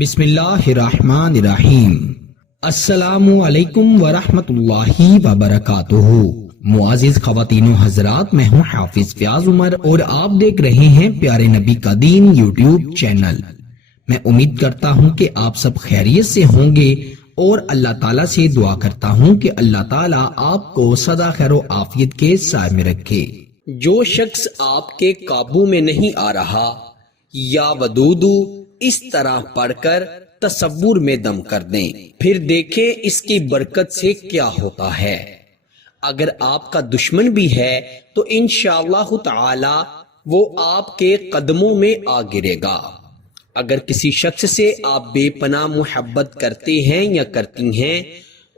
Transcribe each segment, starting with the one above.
بسم اللہ الرحمن الرحیم۔ السلام علیکم ورحمۃ اللہ وبرکاتہ۔ معزز خواتین و حضرات، میں ہوں حافظ فیاض عمر اور آپ دیکھ رہے ہیں پیارے نبی کا دین یوٹیوب چینل۔ میں امید کرتا ہوں کہ آپ سب خیریت سے ہوں گے اور اللہ تعالیٰ سے دعا کرتا ہوں کہ اللہ تعالیٰ آپ کو سدا خیر و عافیت کے سائے میں رکھے۔ جو شخص آپ کے قابو میں نہیں آ رہا، یا ودودو اس طرح پڑھ کر تصور میں دم کر دیں، پھر دیکھیں اس کی برکت سے کیا ہوتا ہے۔ اگر آپ کا دشمن بھی ہے تو انشاءاللہ تعالی وہ آپ کے قدموں میں آ گرے گا۔ اگر کسی شخص سے آپ بے پناہ محبت کرتے ہیں یا کرتی ہیں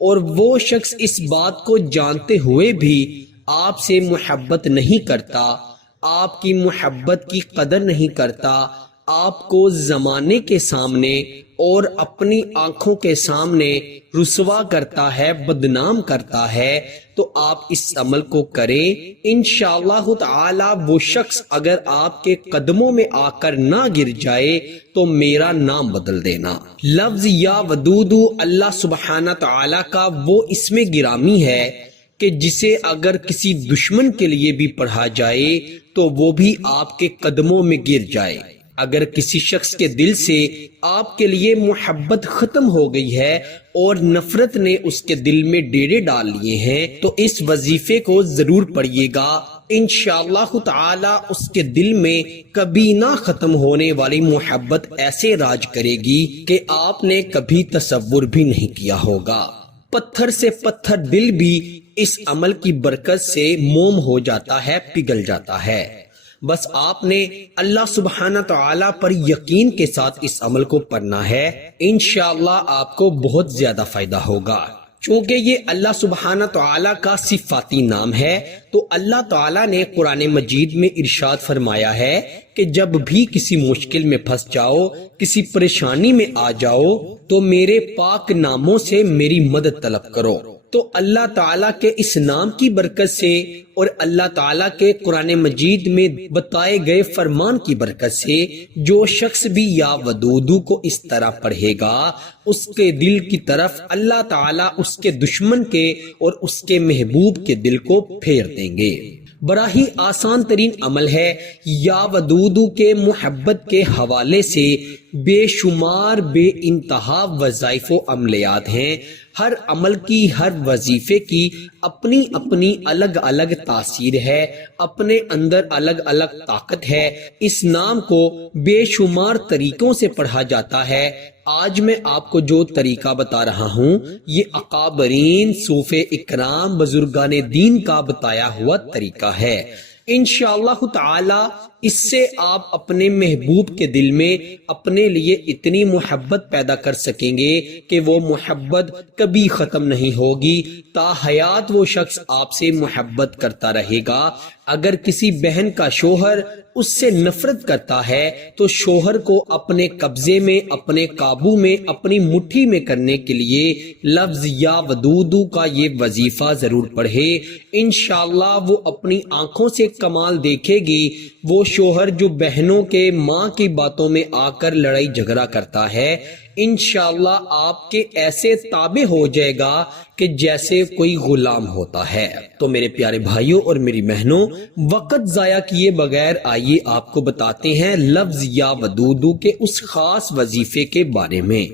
اور وہ شخص اس بات کو جانتے ہوئے بھی آپ سے محبت نہیں کرتا، آپ کی محبت کی قدر نہیں کرتا، آپ کو زمانے کے سامنے اور اپنی آنکھوں کے سامنے رسوا کرتا ہے، بدنام کرتا ہے، تو آپ اس عمل کو کریں۔ انشاءاللہ تعالی وہ شخص اگر آپ کے قدموں میں آ کر نہ گر جائے تو میرا نام بدل دینا۔ لفظ یا ودودو اللہ سبحانہ تعالی کا وہ اسم گرامی ہے کہ جسے اگر کسی دشمن کے لیے بھی پڑھا جائے تو وہ بھی آپ کے قدموں میں گر جائے۔ اگر کسی شخص کے دل سے آپ کے لیے محبت ختم ہو گئی ہے اور نفرت نے اس کے دل میں ڈیرے ڈال لیے ہیں تو اس وظیفے کو ضرور پڑھیے گا۔ انشاءاللہ تعالی اس کے دل میں کبھی نہ ختم ہونے والی محبت ایسے راج کرے گی کہ آپ نے کبھی تصور بھی نہیں کیا ہوگا۔ پتھر سے پتھر دل بھی اس عمل کی برکت سے موم ہو جاتا ہے، پگھل جاتا ہے۔ بس آپ نے اللہ سبحانہ تعالی پر یقین کے ساتھ اس عمل کو پڑھنا ہے، انشاءاللہ آپ کو بہت زیادہ فائدہ ہوگا۔ چونکہ یہ اللہ سبحانہ تعالی کا صفاتی نام ہے تو اللہ تعالی نے قرآن مجید میں ارشاد فرمایا ہے کہ جب بھی کسی مشکل میں پھنس جاؤ، کسی پریشانی میں آ جاؤ تو میرے پاک ناموں سے میری مدد طلب کرو۔ تو اللہ تعالیٰ کے اس نام کی برکت سے اور اللہ تعالیٰ کے قرآن مجید میں بتائے گئے فرمان کی برکت سے جو شخص بھی یا ودودو کو اس طرح پڑھے گا، اس کے دل کی طرف اللہ تعالیٰ اس کے دشمن کے اور اس کے محبوب کے دل کو پھیر دیں گے۔ بڑا ہی آسان ترین عمل ہے۔ یا ودودو کے محبت کے حوالے سے بے شمار بے انتہا وظائف و عملیات ہیں۔ ہر عمل کی، ہر وظیفے کی اپنی اپنی الگ الگ تاثیر ہے، اپنے اندر الگ الگ طاقت ہے۔ اس نام کو بے شمار طریقوں سے پڑھا جاتا ہے۔ آج میں آپ کو جو طریقہ بتا رہا ہوں یہ اکابرین صوفے اکرام بزرگان دین کا بتایا ہوا طریقہ ہے۔ انشاءاللہ تعالی اس سے آپ اپنے محبوب کے دل میں اپنے لیے اتنی محبت پیدا کر سکیں گے کہ وہ محبت کبھی ختم نہیں ہوگی، تا حیات وہ شخص آپ سے محبت کرتا رہے گا۔ اگر کسی بہن کا شوہر اس سے نفرت کرتا ہے تو شوہر کو اپنے قبضے میں، اپنے قابو میں، اپنی مٹھی میں کرنے کے لیے لفظ یا ودودو کا یہ وظیفہ ضرور پڑھے۔ انشاءاللہ وہ اپنی آنکھوں سے کمال دیکھے گی۔ وہ شوہر جو بہنوں کے، ماں کی باتوں میں آ کر لڑائی جھگڑا کرتا ہے، انشاءاللہ آپ کے ایسے تابع ہو جائے گا کہ جیسے کوئی غلام ہوتا ہے۔ تو میرے پیارے بھائیوں اور میری بہنوں، وقت ضائع کیے بغیر آئیے آپ کو بتاتے ہیں لفظ یا ودودو کے اس خاص وظیفے کے بارے میں۔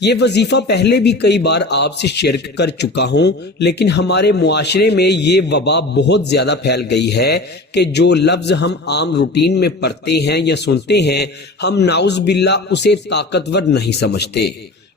یہ وظیفہ پہلے بھی کئی بار آپ سے شیئر کر چکا ہوں، لیکن ہمارے معاشرے میں یہ وبا بہت زیادہ پھیل گئی ہے کہ جو لفظ ہم عام روٹین میں پڑھتے ہیں یا سنتے ہیں، ہم نعوذ باللہ اسے طاقتور نہیں سمجھتے۔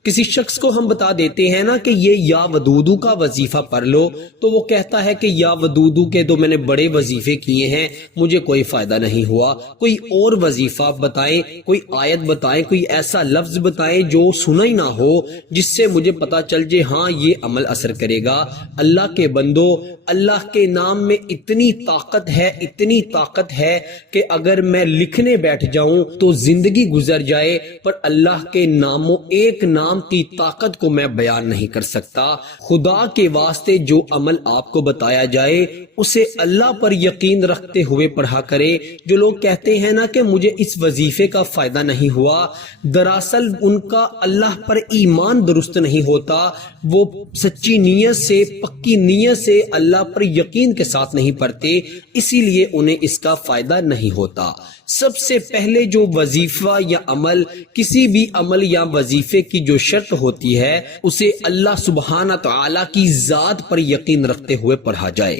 کسی شخص کو ہم بتا دیتے ہیں نا کہ یہ یا ودودو کا وظیفہ پڑھ لو تو وہ کہتا ہے کہ یا ودودو کے تو میں نے بڑے وظیفے کیے ہیں، مجھے کوئی فائدہ نہیں ہوا۔ کوئی اور وظیفہ بتائیں، کوئی آیت بتائیں، کوئی ایسا لفظ بتائیں جو سنا ہی نہ ہو جس سے مجھے پتا چل جائے ہاں یہ عمل اثر کرے گا۔ اللہ کے بندو، اللہ کے نام میں اتنی طاقت ہے، اتنی طاقت ہے کہ اگر میں لکھنے بیٹھ جاؤں تو زندگی گزر جائے، پر اللہ کے ناموں ایک نام نام کی طاقت کو میں بیان نہیں کر سکتا۔ خدا کے واسطے جو عمل آپ کو بتایا جائے اسے اللہ پر یقین رکھتے ہوئے پڑھا کرے۔ جو لوگ کہتے ہیں نا کہ مجھے اس وظیفے کا فائدہ نہیں ہوا، دراصل ان کا اللہ پر ایمان درست نہیں ہوتا، وہ سچی نیت سے، پکی نیت سے اللہ پر یقین کے ساتھ نہیں پڑھتے، اسی لیے انہیں اس کا فائدہ نہیں ہوتا۔ سب سے پہلے جو وظیفہ یا عمل، کسی بھی عمل یا وظیفے کی جو شرط ہوتی ہے اسے اللہ سبحانہ تعالی کی ذات پر یقین رکھتے ہوئے پڑھا جائے۔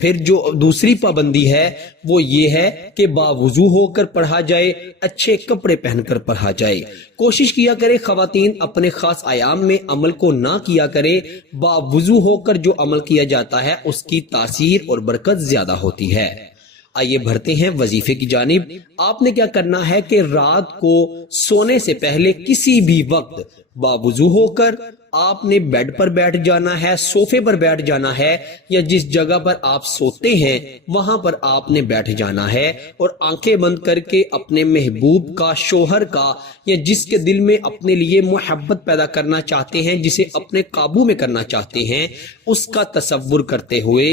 پھر جو دوسری پابندی ہے وہ یہ ہے کہ باوضو ہو کر پڑھا جائے، اچھے کپڑے پہن کر پڑھا جائے۔ کوشش کیا کرے خواتین اپنے خاص ایام میں عمل کو نہ کیا کرے، باوضو ہو کر جو عمل کیا جاتا ہے اس کی تاثیر اور برکت زیادہ ہوتی ہے۔ آئیے بڑھتے ہیں وظیفے کی جانب۔ آپ نے کیا کرنا ہے کہ رات کو سونے سے پہلے کسی بھی وقت باوضو ہو کر آپ نے بیڈ پر بیٹھ جانا ہے، صوفے پر بیٹھ جانا ہے، یا جس جگہ پر آپ سوتے ہیں وہاں پر آپ نے بیٹھ جانا ہے، اور آنکھیں بند کر کے اپنے محبوب کا، شوہر کا، یا جس کے دل میں اپنے لیے محبت پیدا کرنا چاہتے ہیں، جسے اپنے قابو میں کرنا چاہتے ہیں، اس کا تصور کرتے ہوئے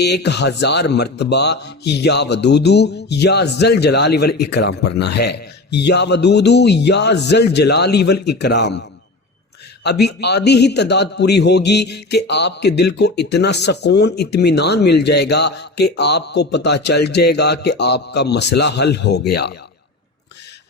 1000 مرتبہ یا ودودو یا ذل جلال والاکرام پڑھنا ہے۔ یا ودودو یا ذل جلال والاکرام۔ ابھی آدھی ہی تعداد پوری ہوگی کہ آپ کے دل کو اتنا سکون، اطمینان مل جائے گا کہ آپ کو پتا چل جائے گا کہ آپ کا مسئلہ حل ہو گیا۔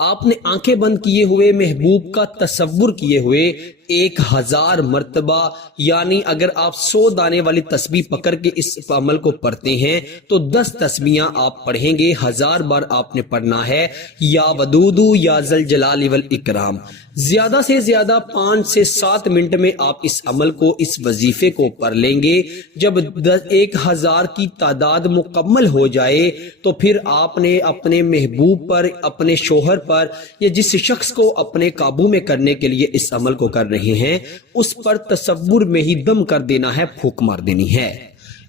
آپ نے آنکھیں بند کیے ہوئے محبوب کا تصور کیے ہوئے 1000 مرتبہ، یعنی اگر آپ 100 دانے والی تسبیح پکڑ کے اس عمل کو پڑھتے ہیں تو 10 تسبیحاں آپ پڑھیں گے، 1000 بار آپ نے پڑھنا ہے یا ودودو یا ذل جلال والاکرام۔ زیادہ سے زیادہ 5 سے 7 منٹ میں آپ اس عمل کو، اس وظیفے کو پڑھ لیں گے۔ جب 1000 کی تعداد مکمل ہو جائے تو پھر آپ نے اپنے محبوب پر، اپنے شوہر پر، یا جس شخص کو اپنے قابو میں کرنے کے لیے اس عمل کو کر رہے ہیں اس پر تصور میں ہی دم کر دینا ہے، پھونک مار دینی ہے۔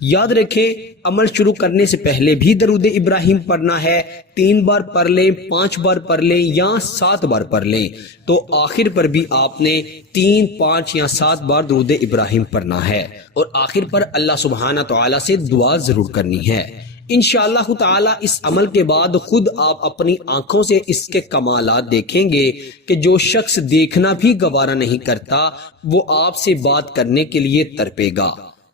یاد رکھیں عمل شروع کرنے سے پہلے بھی درود ابراہیم پڑھنا ہے، 3 بار پڑھ لیں، 5 بار پڑھ لیں یا 7 بار پڑھ لیں، تو آخر پر بھی آپ نے 3، 5 یا 7 بار درود ابراہیم پڑھنا ہے، اور آخر پر اللہ سبحانہ تعالی سے دعا ضرور کرنی ہے۔ انشاءاللہ تعالی اس عمل کے بعد خود آپ اپنی آنکھوں سے اس کے کمالات دیکھیں گے کہ جو شخص دیکھنا بھی گوارا نہیں کرتا وہ آپ سے بات کرنے کے لیے تڑپے گا۔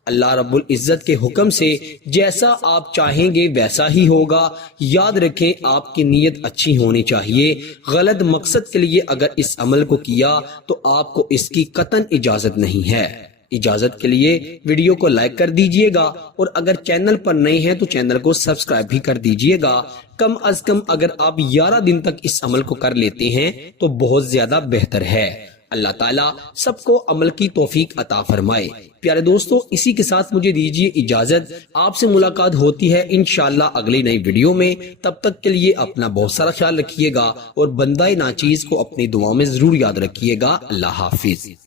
اللہ رب العزت کے حکم سے جیسا آپ چاہیں گے ویسا ہی ہوگا۔ یاد رکھیں آپ کی نیت اچھی ہونی چاہیے، غلط مقصد کے لیے اگر اس عمل کو کیا تو آپ کو اس کی قطعاً اجازت نہیں ہے۔ اجازت کے لیے ویڈیو کو لائک کر دیجئے گا، اور اگر چینل پر نئے ہیں تو چینل کو سبسکرائب بھی کر دیجئے گا۔ کم از کم اگر آپ 11 دن تک اس عمل کو کر لیتے ہیں تو بہت زیادہ بہتر ہے۔ اللہ تعالیٰ سب کو عمل کی توفیق عطا فرمائے۔ پیارے دوستو، اسی کے ساتھ مجھے دیجئے اجازت، آپ سے ملاقات ہوتی ہے انشاءاللہ اگلی نئی ویڈیو میں۔ تب تک کے لیے اپنا بہت سارا خیال رکھیے گا، اور بندہ ناچیز کو اپنی دعاؤں میں ضرور یاد رکھیے گا۔ اللہ حافظ۔